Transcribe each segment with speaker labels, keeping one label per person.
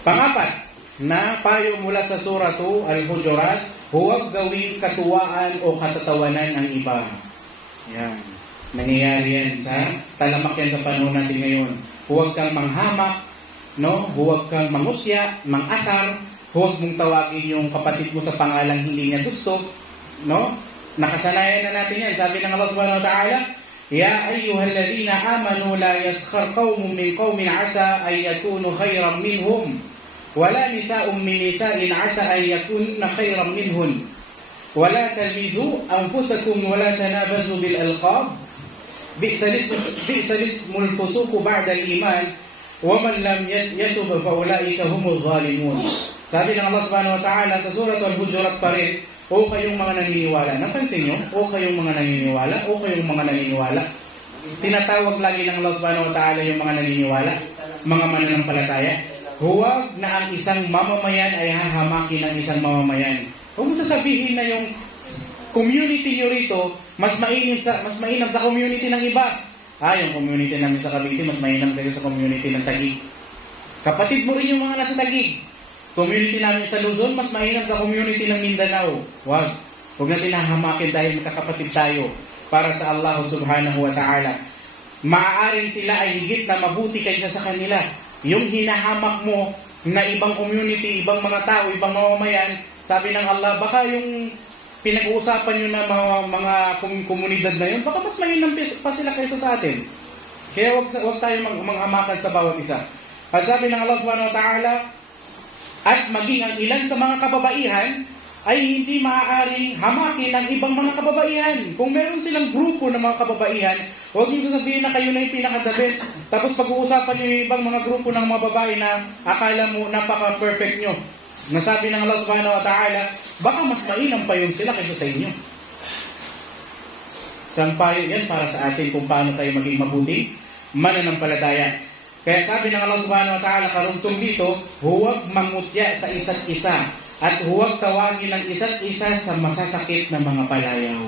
Speaker 1: Pangapat, na payo mula sa suratu Al-Hujurat, huwag gawing katuwaan o katatawanan ang iba. Yan. Nangyayari yan sa, talamak yan sa panahon natin ngayon. Huwag kang manghamak, no? Huwag kang mangusya, mangasar, huwag mong tawagin yung kapatid mo sa pangalang hindi niya gusto, no? Nakasanayan na natin yan. Sabi ng Allah subhanahu wa ta'ala, Ya ayyuhalladhina amanu la yaskhar qaumun min qaumin asa ay yakunu khayran minhum wala ay yakunna khayran minhun wala talmizu anfusakum wala tanabazu bil alqab bi'sa lismu bi'sa lismul fusuq ba'da al iman wa man lam yat- yatub fa ulaika humul zalimun sabi ng Allah subhanahu wa ta'ala sa surat al-hujurat pa rin o kayong mga naniniwala. Napansin nyo o kayong mga naniniwala? O kayong mga naniniwala? Tinatawag lagi ng Allah subhanahu wa ta'ala yung mga naniniwala? Mga mananampalataya huwag na ang isang mamamayan ay hahamakin ng isang mamamayan. Huwag mo sasabihin na yung community nyo rito mas mainam sa mas mainam sa community ng iba. Ah yung community namin sa Cavite mas mainam kaysa sa community ng Taguig. Kapatid mo rin yung mga nasa Taguig. Community namin sa Luzon mas mainam sa community ng Mindanao. Wag huwag natin hahamakin dahil magkakapatid tayo para sa Allah subhanahu wa ta'ala. Maaaring sila ay higit na mabuti kaysa sa kanila. Yung hinahamak mo na ibang community, ibang mga tao, ibang mamamayan, sabi ng Allah, baka yung pinag-uusapan nyo na mga, mga kom- komunidad na yun, baka mas mainam pa sila kaysa sa atin. Kaya wag, wag tayo mag, manghamakan sa bawat isa. At sabi ng Allah subhanahu wa ta'ala, at maging ang ilan sa mga kababaihan ay hindi maaaring hamakin ng ibang mga kababaihan. Kung meron silang grupo ng mga kababaihan, huwag niyo sasabihin na kayo na yung pinaka-the best. Tapos pag-uusapan niyo yung ibang mga grupo ng mga babae na akala mo napaka-perfect nyo. Nasabi ng Allah subhanahu wa ta'ala, baka mas mainam pa yun sila kaysa sa inyo. Sampayo yan para sa atin kung paano tayo maging mabuti, mananampalataya. Kaya sabi ng Allah subhanahu wa ta'ala karungtong dito, huwag mangutya sa isa't isa at huwag tawagin ng isa't isa sa masasakit na mga palayaw.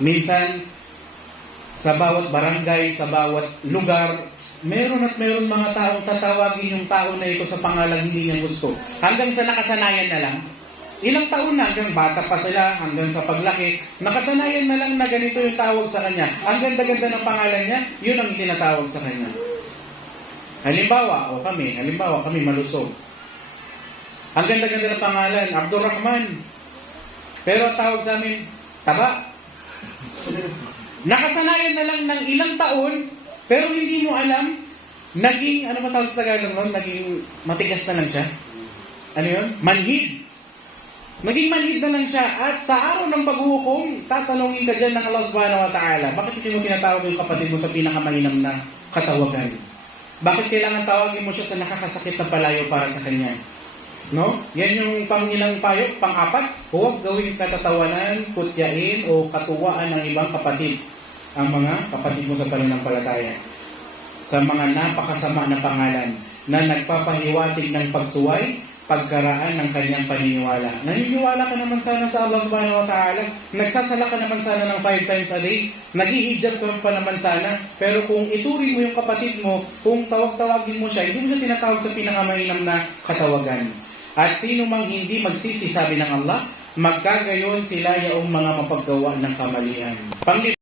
Speaker 1: Minsan, sa bawat barangay, sa bawat lugar, meron at meron mga taong tatawagin yung tao na ito sa pangalang hindi niya gusto. Hanggang sa nakasanayan na lang, ilang taon na hanggang bata pa sila, hanggang sa paglaki, nakasanayan na lang na ganito yung tawag sa kanya. Ang ganda-ganda ng pangalan niya, yun ang tinatawag sa kanya. Halimbawa, o kami, halimbawa kami malusog. Ang ganda-ganda ng pangalan, Abdurrahman. Pero tawag sa amin, taba. Nakasanayan na lang ng ilang taon, pero hindi mo alam, naging, ano ba tawag sa Tagalog nun? Naging matigas na lang siya. Ano yun? Manhid. Naging manhid na lang siya. At sa araw ng paghuhukom, tatanungin ka dyan ng Allah subhanahu wa ta'ala, bakit hindi mo tinatawag yung kapatid mo sa pinakamainam na katawagan? Bakit kailangan tawagin mo siya sa nakakasakit na palayo para sa kanya? No? Yan yung pangilang payo, pang-apat, huwag gawing katatawanan, kutyain o katuwaan ng ibang kapatid ang mga kapatid mo sa pananampalataya sa mga napakasama na pangalan na nagpapahiwatig ng pagsuway, pagkaraan ng kanyang paniniwala. Naniniwala ka naman sana sa Allah subhanahu wa ta'ala, nagsasala ka naman sana ng five times a day, naghihijab ka pa naman sana, pero kung ituring mo yung kapatid mo, kung tawag-tawagin mo siya, hindi mo siya tinatawag sa pinakamainam na katawagan. At sino mang hindi magsisi, sabi ng Allah, magkagayon sila yaong mga mapaggawa ng kamalian. Pangli-